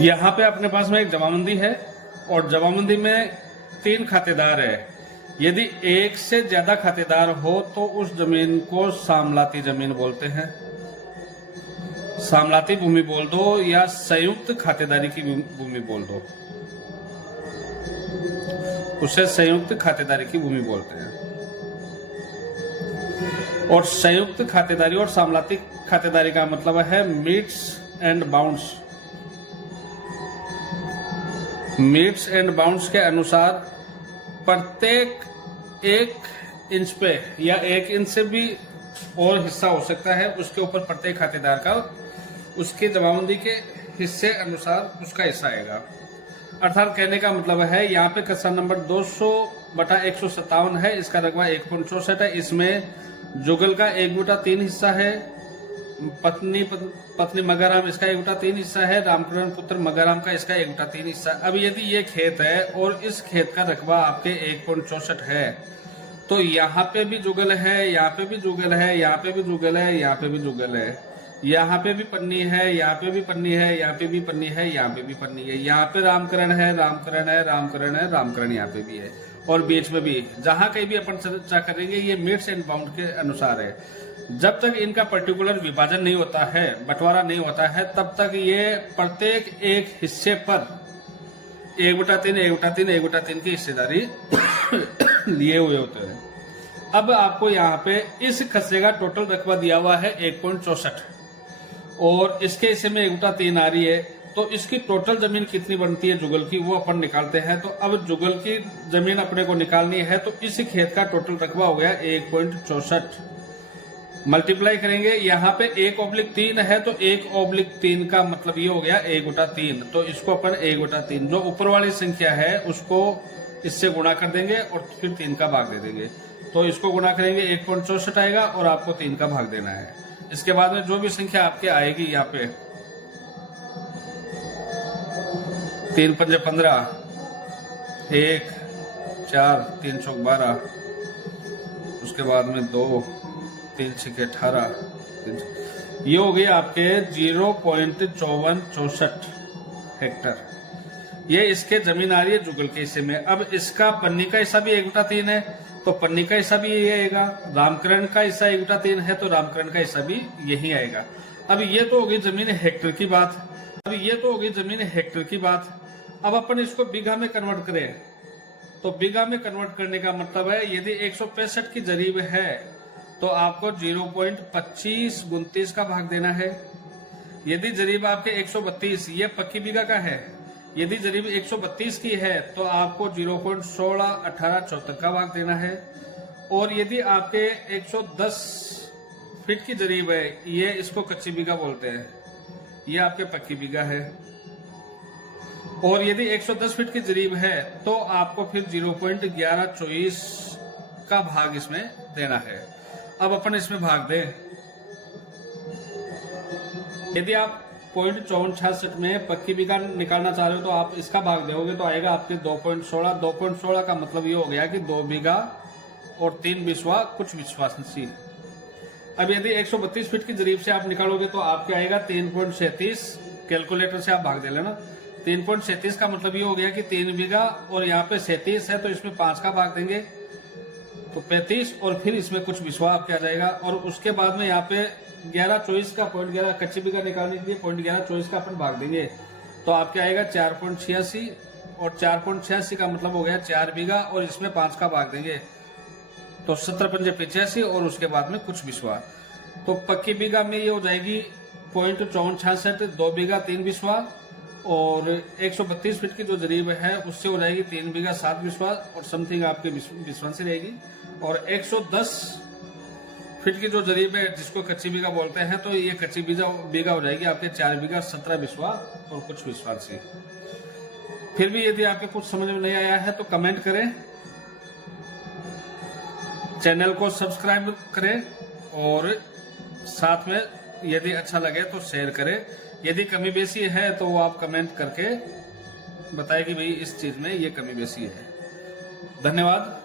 यहाँ पे अपने पास में एक जमाबंदी है और जमाबंदी में 3 खातेदार है। यदि एक से ज्यादा खातेदार हो तो उस जमीन को सामलाती जमीन बोलते हैं, सामलाती भूमि बोल दो या संयुक्त खातेदारी की भूमि बोल दो, उसे संयुक्त खातेदारी की भूमि बोलते हैं। और संयुक्त खातेदारी और सामलाती खातेदारी का मतलब है meets and bounds. Meets and bounds के अनुसार प्रत्येक 1 इंच पे या 1 इंच से भी और हिस्सा हो सकता है, उसके ऊपर प्रत्येक खातेदार का उसके जमाबंदी के हिस्से अनुसार उसका हिस्सा आएगा। अर्थात कहने का मतलब है यहाँ पे कक्षा नंबर 200/157 है, इसका रकबा 1.64 है। इसमें जुगल का 1/3 हिस्सा है, पत्नी मगाराम इसका 1/3 हिस्सा है, रामकरण पुत्र मगाराम का इसका 1/3 हिस्सा। अब यदि ये खेत है और इस खेत का रकबा आपके 1.64 है तो यहाँ पे भी जुगल है, यहाँ पे भी जुगल है, यहाँ पे भी जुगल है, यहाँ पे भी जुगल है, यहाँ पे भी पन्नी है, यहाँ पे भी पन्नी है, यहाँ पे भी पन्नी है, यहाँ पे भी पन्नी है, यहाँ पे रामकरण है, रामकरण है, रामकरण है, रामकरण यहाँ पे भी है और बीच में भी। जहां कहीं भी अपन चर्चा करेंगे ये मीट्स एंड बाउंड के अनुसार है। जब तक इनका पर्टिकुलर विभाजन नहीं होता है, बंटवारा नहीं होता है, तब तक ये प्रत्येक एक हिस्से पर 1/3, 1/3, 1/3 की हिस्सेदारी लिए हुए होते हैं। अब आपको यहाँ पे इस खस्से का टोटल रकबा दिया हुआ है 1.64 और इसके हिस्से में 1/3 आ रही है, तो इसकी टोटल जमीन कितनी बनती है जुगल की वो अपन निकालते हैं। तो अब जुगल की जमीन अपने को निकालनी है, तो इस खेत का टोटल रकबा हो गया 1.64, मल्टीप्लाई करेंगे। यहाँ पे 1/3 है तो 1/3 का मतलब ये हो गया 1/3, तो इसको अपन 1/3 जो ऊपर वाली संख्या है उसको इससे गुणा कर देंगे और फिर 3 का भाग दे देंगे। तो इसको गुणा करेंगे 1.64 आएगा और आपको 3 का भाग देना है। इसके बाद में जो भी संख्या आपके आएगी यहाँ पे 3 पंजे 15, 1 4 3 चौक 12, उसके बाद में 2 3 6 18, ये हो गए आपके 0.5464 हेक्टर। ये इसके जमीन आ रही है जुगल के हिस्से में। अब इसका पन्नी का हिस्सा भी 1/3 है तो पन्नी का हिस्सा भी यही आएगा, रामकरण का हिस्सा 1/3 है तो रामकरण का हिस्सा भी यही आएगा। अब ये तो होगी जमीन हेक्टर की बात। अब अपन इसको बीघा में कन्वर्ट करें तो बीघा में कन्वर्ट करने का मतलब है यदि 165 की जरीब है तो आपको 0.2529 का भाग देना है। यदि जरीब आपके 132, ये पक्की बीघा का है, यदि जरीब 132 की है तो आपको 0.161874 का भाग देना है। और यदि आपके 110 फीट की जरीब है, ये इसको कच्ची बीघा बोलते हैं, ये आपके पक्की बीघा है। और यदि 110 फीट की जरीब है तो आपको फिर 0.1124 का भाग इसमें देना है। अब अपन इसमें भाग दें, यदि आप 0.5466 में पक्की बीघा निकालना चाह रहे हो तो आप इसका भाग दोगे तो आएगा आपके 2.16। 2.16 का मतलब ये हो गया कि 2 बीघा और 3 बिस्वा कुछ विश्वासी। अब यदि 132 फीट की जरीब से आप निकालोगे तो आपके आएगा 3.37, कैलकुलेटर से आप भाग दे लेना। 3.37 का मतलब ये हो गया कि 3 बीघा और यहाँ पे 37 है तो इसमें 5 का भाग देंगे तो 35 और फिर इसमें कुछ बिस्वा आपके आ जाएगा। और उसके बाद में यहाँ पे 1124 का 0.11 कच्ची बीघा निकालने के लिए 0.1124 का अपन भाग देंगे तो आपके आएगा 4.86 और 4.86 का मतलब हो गया 4 बीघा और इसमें 5 का भाग देंगे तो 17 पंजे 85 और उसके बाद में कुछ बिस्वा। तो पक्की बीघा में ये हो जाएगी 0.5466, 2 बीघा 3 बिस्वा। और 132 फीट की जो जरीब है उससे हो जाएगी 3 बीघा 7 बिस्वा और समथिंग आपकी बिस्वांसी रहेगी। और 110 फीट की जो जरीब है जिसको कच्ची बीघा बोलते हैं तो ये कच्ची बीघा हो जाएगी आपके 4 बीघा 17 बिस्वा और कुछ विश्वासी। फिर भी यदि आपके कुछ समझ में नहीं आया है तो कमेंट करें, चैनल को सब्सक्राइब करें और साथ में यदि अच्छा लगे तो शेयर करें। यदि कमी बेसी है तो वो आप कमेंट करके बताएं कि भाई इस चीज में ये कमी बेसी है। धन्यवाद।